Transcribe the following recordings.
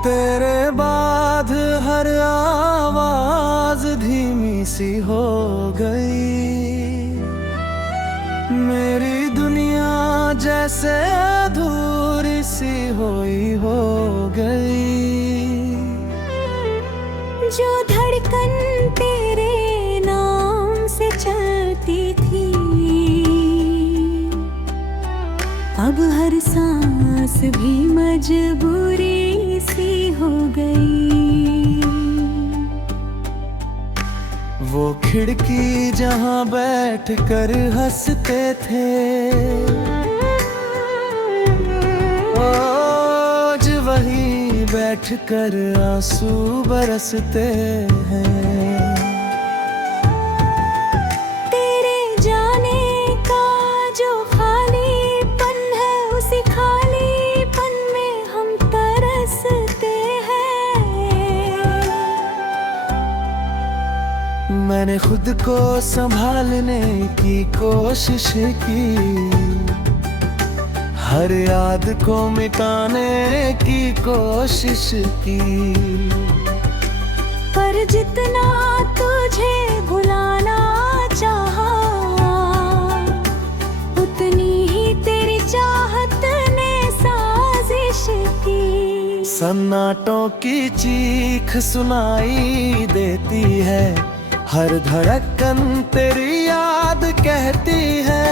तेरे बाद हर आवाज धीमी सी हो गई। मेरी दुनिया जैसे अधूरी सी हो गई। जो धड़कन तेरे नाम से चलती थी, अब हर सांस भी मजबूरी सी हो गई। वो खिड़की जहां बैठ कर हंसते थे, आज वहीं बैठ कर आंसू बरसते हैं। तेरे जाने का जो खालीपन है, उसी खालीपन में हम तरसते हैं। मैंने खुद को संभालने की कोशिश की, हर याद को मिटाने की कोशिश की। पर जितना तुझे भुलाना चाहा, उतनी ही तेरी चाहत ने साजिश की। सन्नाटों की चीख सुनाई देती है, हर धड़कन तेरी याद कहती है।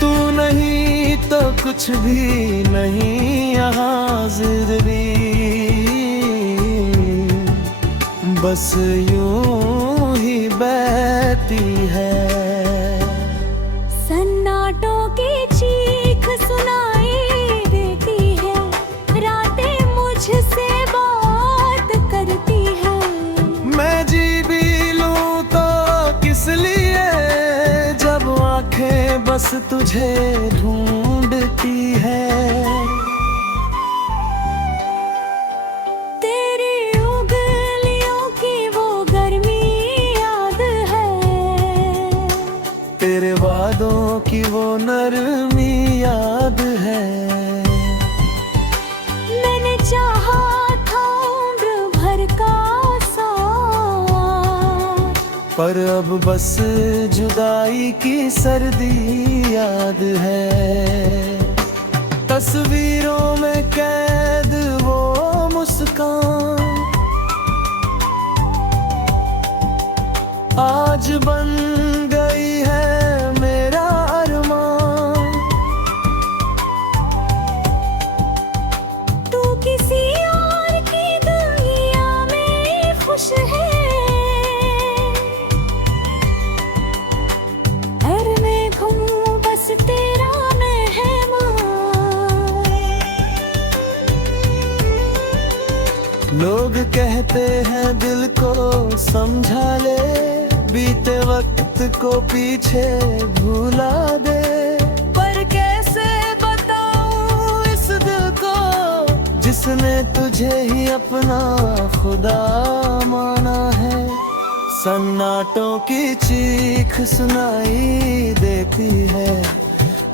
तू नहीं तो कुछ भी नहीं यहाँ जिंदगी, बस यूं ही बहती है। सन्नाटों की चीख सुनाई देती है, रातें मुझसे बात करती है। मैं जी भी लूं तो किस लिए, जब आंखें बस तुझे ढूंढती है। तेरी उंगलियों की वो गर्मी याद है, तेरे वादों की वो नरमी याद है। मैंने चाहा था उम्र भर का साथ, पर अब बस जुदाई की सर्दी याद है। तस्वीरों में कैद वो मुस्कान आज बन गई है मेरा अरमान। तू किसी और की दुनिया में खुश है, घर में घूमूं बस तेरा मेहमान। लोग कहते हैं दिल को समझा ले, बीते वक्त को पीछे भुला दे। पर कैसे बताऊं इस दिल को, जिसने तुझे ही अपना खुदा माना है। सन्नाटों की चीख सुनाई देती है,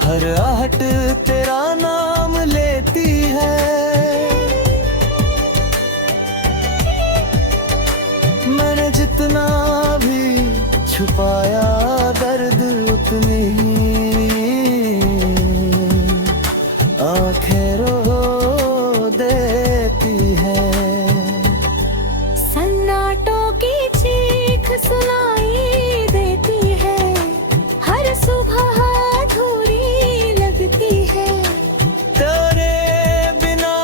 हर आहट तेरा नाम लेती है। मैंने जितना भी छुपाया दर्द, उतनी ही आंखें रो देती है। सन्नाटों की चीख सुनाई देती है, हर सुबह अधूरी लगती है। तेरे बिना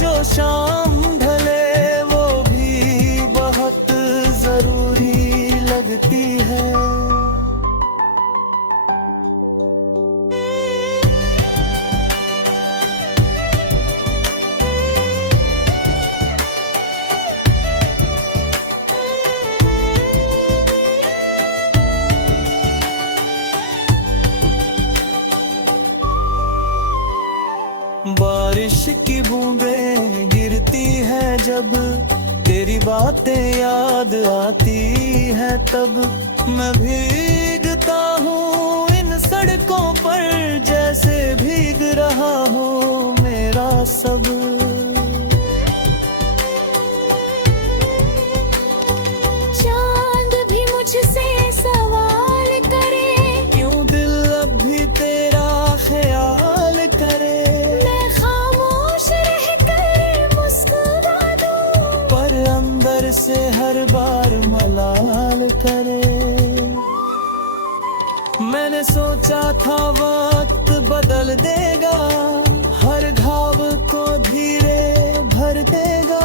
जो शाम ढले, वो भी बहुत जरूरी लगती है। बारिश की बूंदें गिरती हैं जब, तेरी बातें याद आती हैं तब। मैं भीगता हूँ इन सड़कों पर जैसे भीग रहा हो मेरा सब। चांद भी मुझसे सवाल करे, क्यों दिल अब भी तेरा ख्याल करे। मैं खामोश रहकर मुस्कुरा दूं, पर अंदर से हर बार मलाल करे। मैंने सोचा था वक्त बदल देगा, हर घाव को धीरे भर देगा।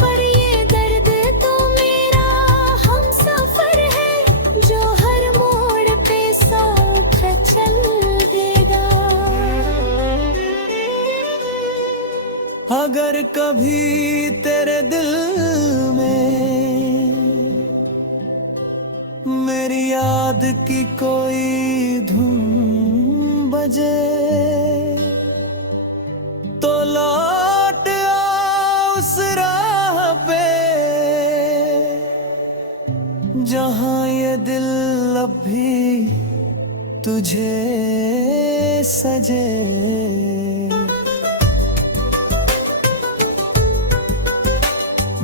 पर ये दर्द तो मेरा हमसफर है, जो हर मोड़ पे साथ चल देगा। अगर कभी तेरे दिल में मेरी याद की कोई धुन बजे, तो लौट आ उस राह पे जहां ये दिल अब भी तुझे सजे।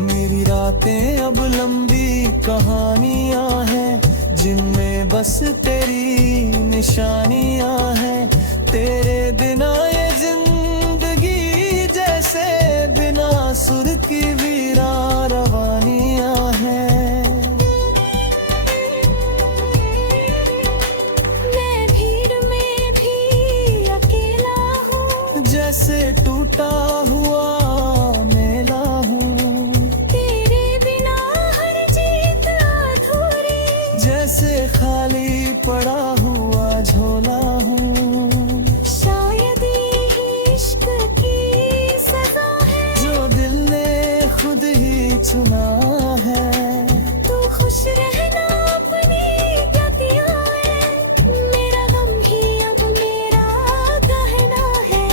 मेरी रातें अब लंबी कहानियां हैं, जिनमें बस तेरी निशानियां हैं। तेरे बिना ये जिंदगी जैसे बिना सुर की वीरा रवानियां हैं। मैं भीड़ में भी अकेला हूँ, जैसे टूटा हुआ मेला हूँ। तेरे बिना हर जीत अधूरी, जैसे खाली पड़ा हुआ झोला हूँ। शायद ये इश्क की सजा है, जो दिल ने खुद ही चुना है। तू खुश रहना अपनी गतियाँ है, मेरा गम ही अब मेरा गहना है।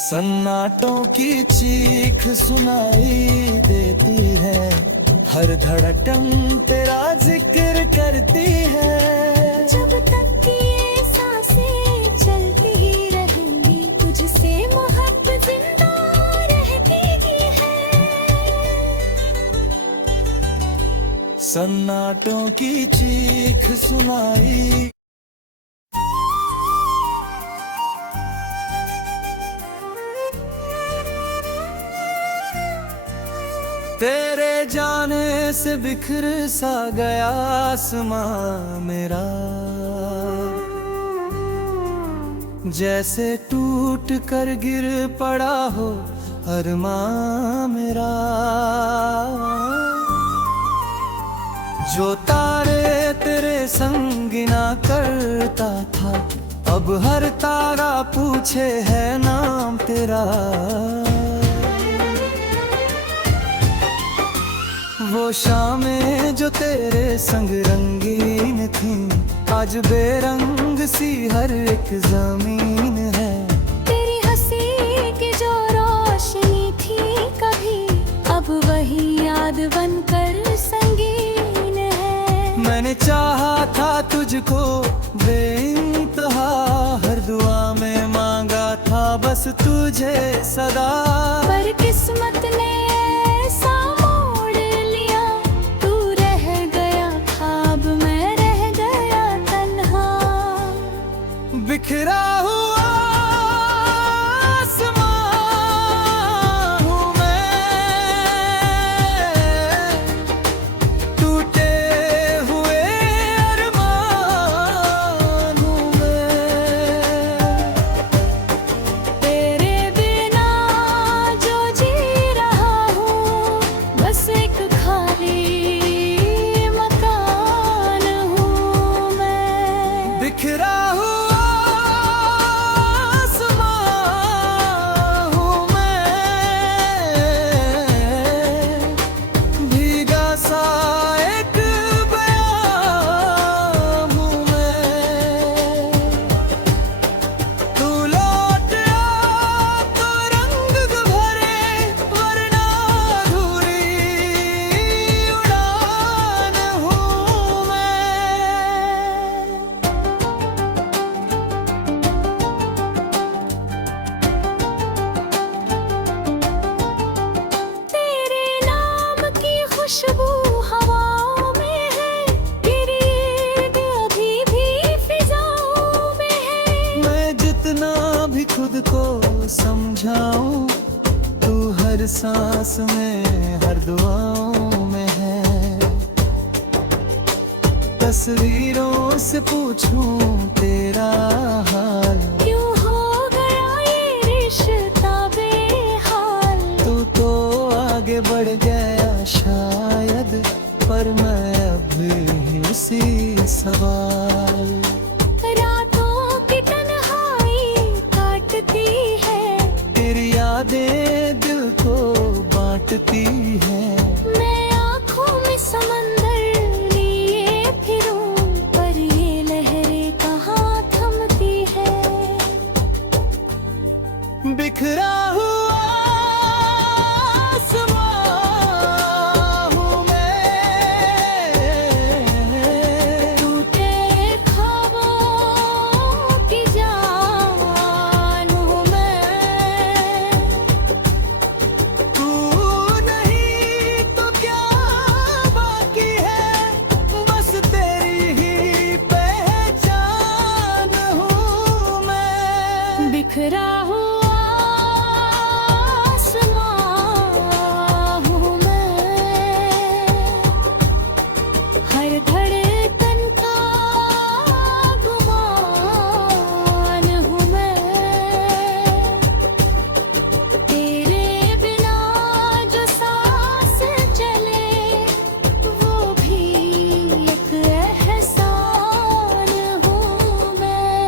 सन्नाटों की चीख सुनाई देती है, हर धड़कन तेरा जिक्र करती है। जब तक ये सांसें चलती ही रहेंगी, तुझसे मोहब्बत जिंदा रहती ही है। सन्नाटों की चीख सुनाई। तेरे जाने से बिखर सा गया आसमां मेरा, जैसे टूट कर गिर पड़ा हो अरमां मेरा। जो तारे तेरे संग गिना करता था, अब हर तारा पूछे है नाम तेरा। वो शामें जो तेरे संग रंगीन थी, आज बेरंग सी हर एक जमीन है। तेरी हंसी की जो रोशनी थी कभी, अब वही याद बनकर संगीन है। मैंने चाहा था तुझको बेइंतहा, हर दुआ में मांगा था बस तुझे सदा। पर किस्मत ने ऐसा मोड़ लिया, तू रह गया ख्वाब, मैं रह गया तन्हा। बिखरा हुआ आसमां हूँ मैं, टूटे हुए अरमान हूँ मैं। तेरे बिना जो जी रहा हूँ, बस एक खाली मकान हूँ मैं। बिखरा हुआ आसमां हूँ मैं, भीगा सा एक बयां हूँ मैं। तू लौट आ तो रंग भरे, वरना अधूरी उड़ान हूँ मैं। समझाऊं, तू हर सांस में हर दुआओं में है। तस्वीरों से पूछूं तेरा हाल, क्यों हो गया ये रिश्ता बेहाल। तू तो आगे बढ़ गया शायद, पर मैं अब भी उसी सवाल। रातों की तन्हाई काटती है, तेरी यादें दिल को बांटती है। मैं आँखों में समंदर लिए फिरूं, पर ये लहरें कहाँ थमती है। बिखरा हुआ आसमां हूँ मैं, टूटे ख्वाबों की जान हूँ मैं। तू नहीं तो क्या बाकी है, बस तेरी ही पहचान हूँ मैं। बिखरा हुआ आसमां हूँ मैं, हर धड़कन का गुमान हूँ मैं। तेरे बिना जो सांस चले, वो भी एक एहसान हूँ मैं।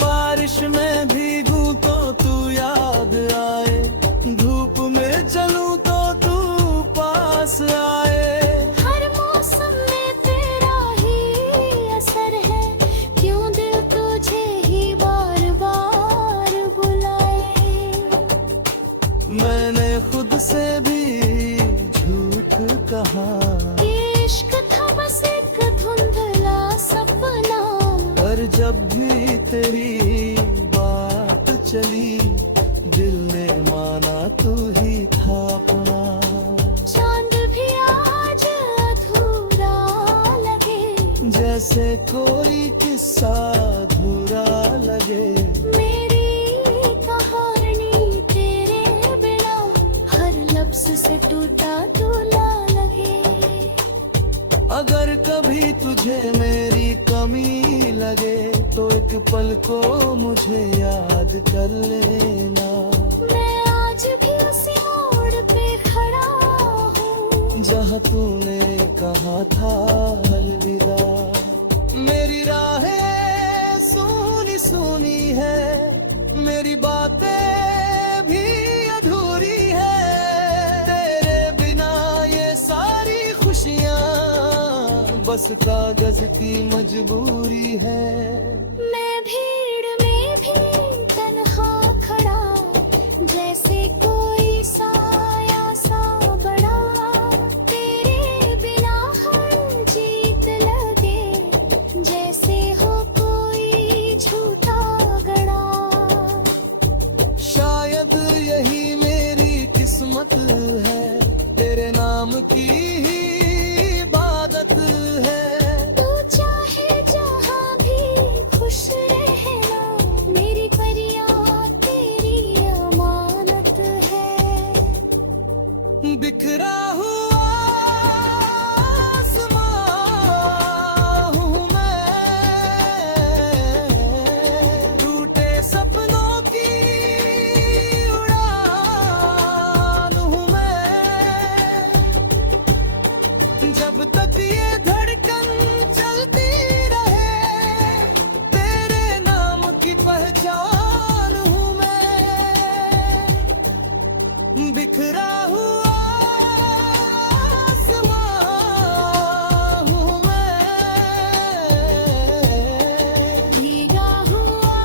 बारिश में भीगूं तो तू याद आए, धूप में चलूं तो तू पास आए। हर मौसम में तेरा ही असर है, क्यों दिल तुझे ही बार बार बुलाए। मैंने खुद से भी झूठ कहा, ये इश्क था बस एक धुंधला सपना, पर जब भी तेरी बात चली, दिल ने माना तू ही था अपना। चांद भी आज अधूरा लगे, जैसे कोई किस्सा अधूरा लगे। मेरी कहानी तेरे बिना हर लफ्ज से टूटा टूला लगे। अगर कभी तुझे मेरी कमी लगे, तो एक पल को मुझे याद कर लेना। मैं आज भी उसी मोड़ पे खड़ा हूँ, जहाँ तूने कहा था अलविदा। मेरी राहें सूनी सूनी है, मेरी बातें भी अधूरी है। तेरे बिना ये सारी खुशियाँ बस कागज की मजबूरी है। मैं भीड़ में भी तन्हा खड़ा, जैसे कोई साया सा बड़ा। तेरे बिना हर जीत लगे, जैसे हो कोई झूठा गड़ा। शायद यही मेरी किस्मत है, तेरे नाम की ही इबादत है। तू चाहे जहाँ भी खुश रहना, मेरी फरियाद तेरी अमानत है। बिखरा हुआ आसमां हूँ मैं, टूटे सपनों की उड़ान हूँ मैं। जब तक ये धड़कन चलती रहे, तेरे नाम की पहचान हूँ मैं। बिखरा हुआ आसमां हूँ मैं, भीगा हुआ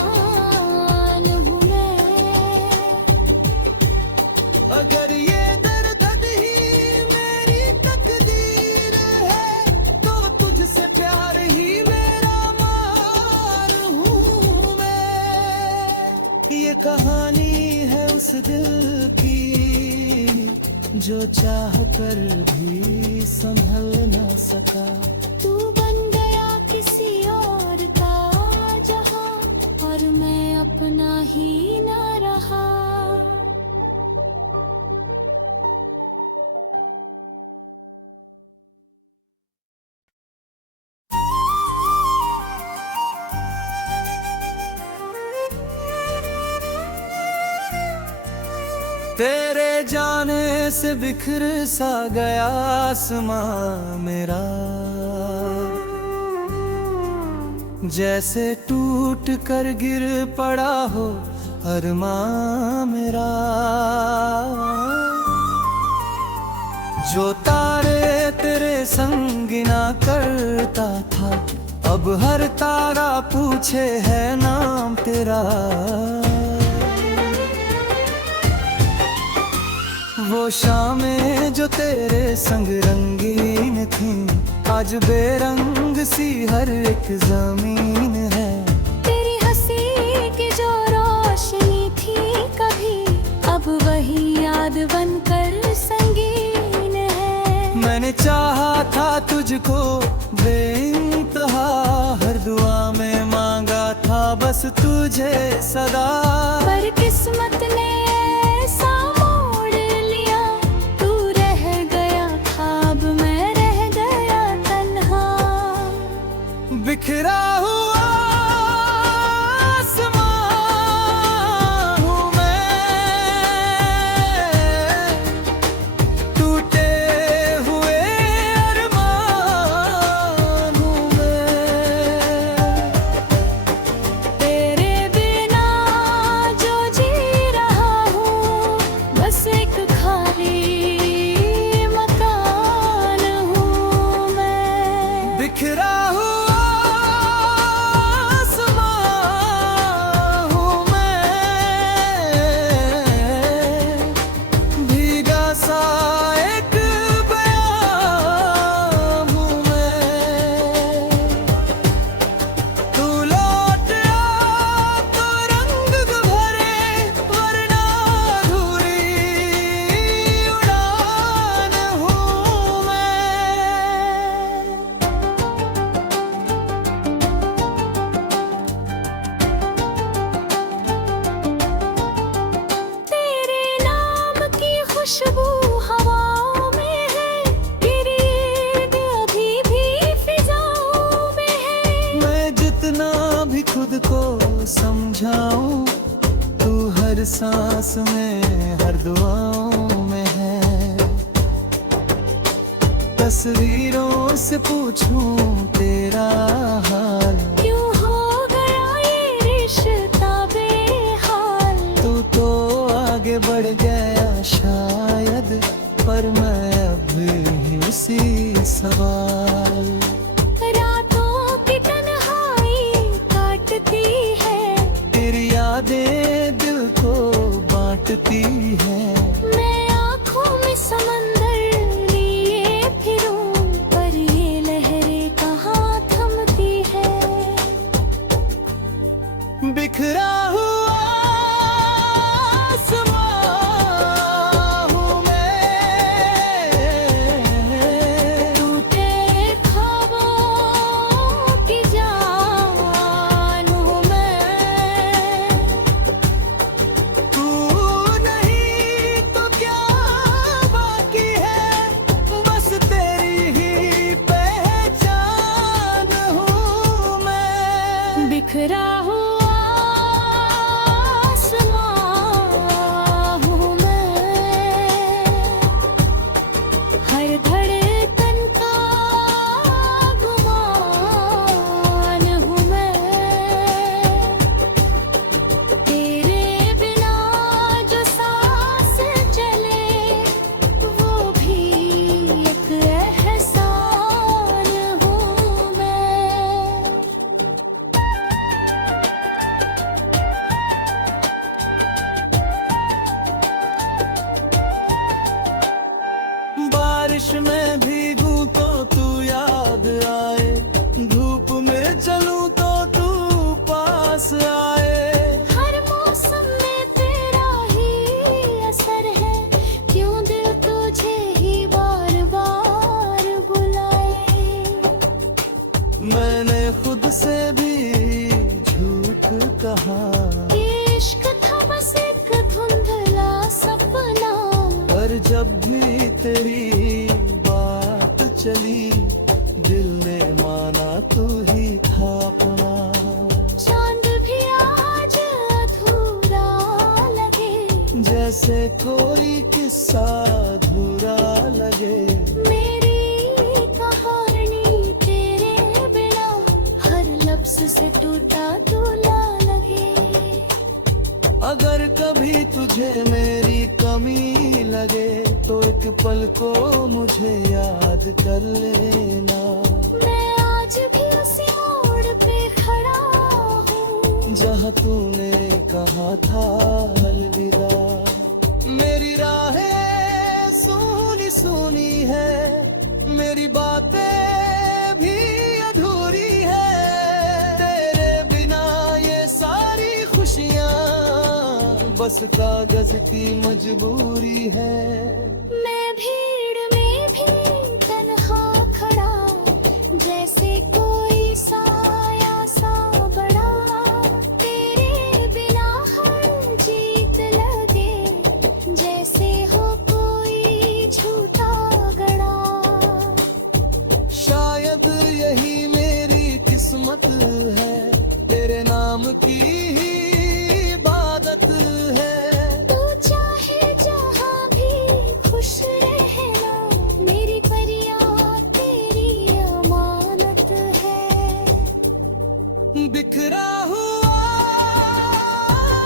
अरमान हूँ मैं। अगर ये दर्द ही मेरी तकदीर है, तो तुझसे प्यार ही मेरा मार हूँ मैं। ये कहानी है उस दिल की जो चाह कर भी संभल ना सका। तू बन गया किसी और का जहां, और मैं अपना ही ना रहा। तेरे जाने से बिखर सा गया आसमां मेरा, जैसे टूट कर गिर पड़ा हो अरमां मेरा। जो तारे तेरे संग गिना करता था, अब हर तारा पूछे है नाम तेरा। वो शामें जो तेरे संग रंगीन थी, आज बेरंग सी हर एक जमीन है। तेरी हंसी की जो रोशनी थी कभी, अब वही याद बनकर संगीन है। मैंने चाहा था तुझको बेइंतहा, हर दुआ में मांगा था बस तुझे सदा। पर किस्मत ने ऐसा मोड़ लिया, तू रह गया ख्वाब में रह गया तन्हा। बिखरा हुआ आसमां हूँ मैं, टूटे हुए अरमान हूँ मैं। तेरे बिना जो जी रहा हूँ, बस एक खाली मकान हूँ मैं। बिखरा हुआ आसमां हूँ मैं, भीगा सा एक बयान हूँ मैं। तू लौट आ तो रंग भरे, वरना अधूरी उड़ान हूँ मैं। तेरे नाम की खुशबू हवाओं में है, तेरी ईद अभी भी फिजाओं में है। मैं जितना भी खुद को समझाऊं, तू हर सांस में हर दुआओं में है। तस्वीरों से पूछूं तेरा हाल, क्यों हो गया ये रिश्ता बेहाल। तू तो आगे बढ़ गया शायद, पर मैं अब भी उसी सवाल। रातों की तन्हाई काटती है, तेरी यादें दिल को बांटती है। मैं आँखों में समंदर लिए फिरूं, पर ये लहरें कहाँ थमती है। बिखरा हुआ आसमां हूँ मैं, टूटे ख्वाबों की जान हूँ मैं। तू नहीं तो क्या बाकी है, बस तेरी ही पहचान हूँ मैं। बिखरा हुआ जब भी तेरी बात चली, दिल ने माना तू ही था अपना। चांद भी आज अधूरा लगे, जैसे कोई किस्सा अधूरा लगे। मेरी कहानी तेरे बिना हर लफ्ज से टूटा टूला लगे। अगर कभी तुझे मेरी कमी लगे, तो एक पल को मुझे याद कर लेना। मैं आज भी उसी मोड़ पे खड़ा हूँ, जहाँ तूने कहा था अलविदा। मेरी राहें सुनी सुनी है, मेरी बातें भी अधूरी है। तेरे बिना ये सारी खुशियाँ बस कागज की मजबूरी है। मैं भीड़ में भी तन्हा खड़ा, जैसे कोई साया सा बड़ा। तेरे बिना हर जीत लगे, जैसे हो कोई झूठा गड़ा। शायद यही मेरी किस्मत है, तेरे नाम की ही इबादत है। तू चाहे जहाँ भी खुश रहना, मेरी फरियाद तेरी अमानत है। बिखरा हुआ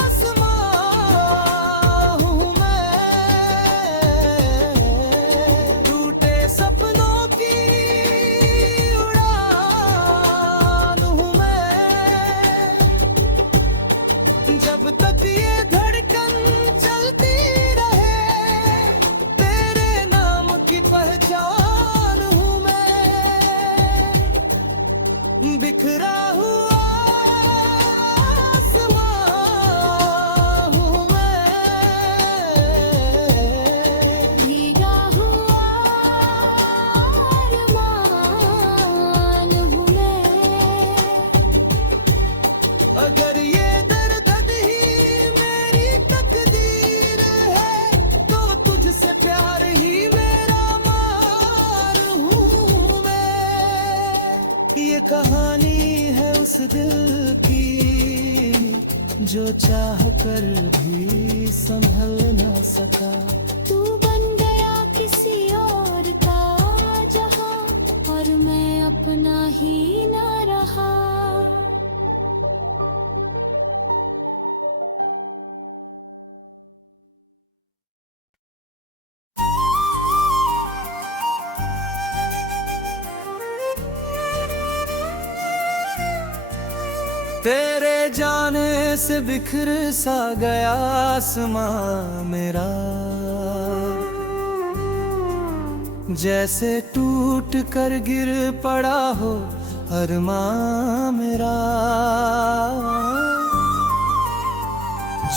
आसमां हूँ मैं, टूटे सपनों की उड़ान हूँ मैं। जब तक ये धड़कन चलती रहे, तेरे नाम की पहचान हूँ मैं। बिखरा हुआ आसमां हूँ मैं, भीगा हुआ अरमान हूँ मैं। अगर ये दर्द ही मेरी तकदीर है, तो तुझसे प्यार ही मेरा मार हूँ मैं। ये कहानी है उस दिल की, जो चाह कर भी संभल ना सका। तू बन गया किसी और का जहां, और मैं अपना ही ना रहा। तेरे जाने से बिखर सा गया आसमां मेरा, जैसे टूट कर गिर पड़ा हो अरमां मेरा।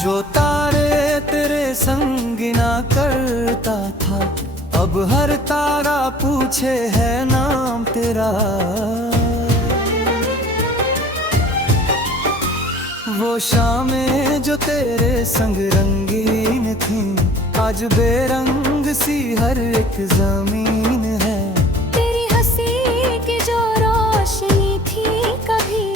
जो तारे तेरे संग गिना करता था, अब हर तारा पूछे है नाम तेरा। वो शामें जो तेरे संग रंगीन थी, आज बेरंग सी हर एक जमीन है। तेरी हंसी की जो रोशनी थी कभी,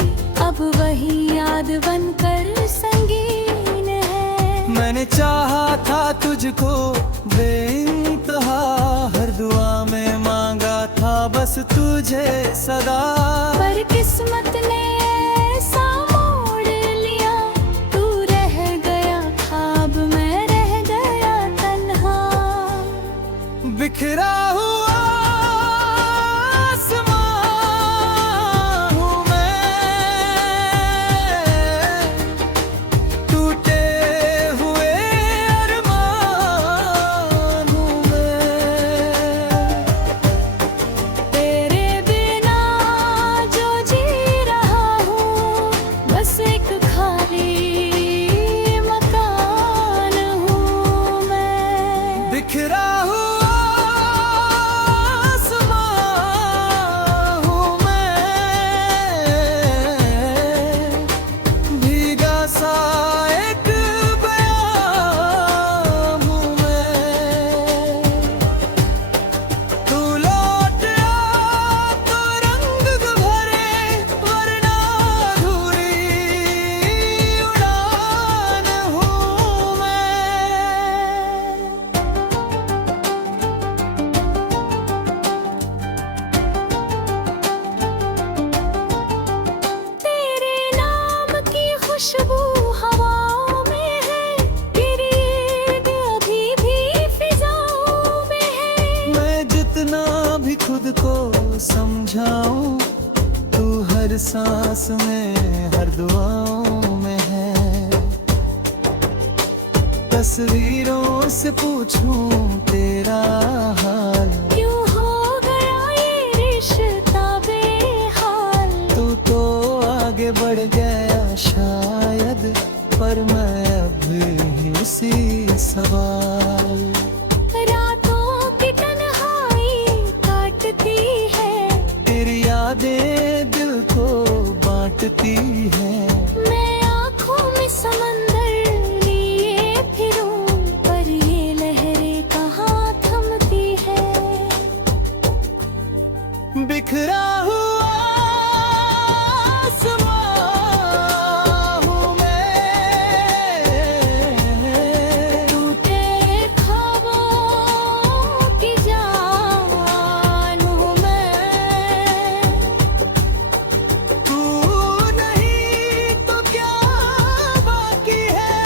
अब वही याद बनकर संगीन है। मैंने चाहा था तुझको बेइंतहा, हर दुआ में मांगा था बस तुझे सदा। पर किस्मत ने ऐसा मोड़ लिया, तू रह गया ख्वाब में रह गया तन्हा। बिखरा हुआ आसमां हूँ मैं, टूटे हुए अरमान हूँ मैं। तेरे बिना जो जी रहा समझाऊं, तू हर सांस में हर दुआओं में है। तस्वीरों से पूछूं तेरा हाल, क्यों हो गया ये रिश्ता बेहाल। तू तो आगे बढ़ गया शायद, पर मैं अभी उसी सवाल। रातों की तन्हाई काटती है, तेरी यादें दिल को बांटती है। मैं आँखों में समंदर लिए फिरूं, पर ये लहरें कहाँ थमती है। बिखरा हुआ आसमां हूँ मैं, टूटे ख्वाबों की जान हूँ मैं। तू नहीं तो क्या बाकी है,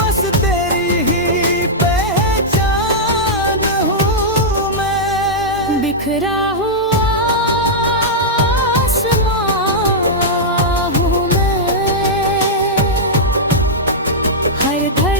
बस तेरी ही पहचान हूँ मैं। बिखरा हुआ आसमां हूँ मैं, हर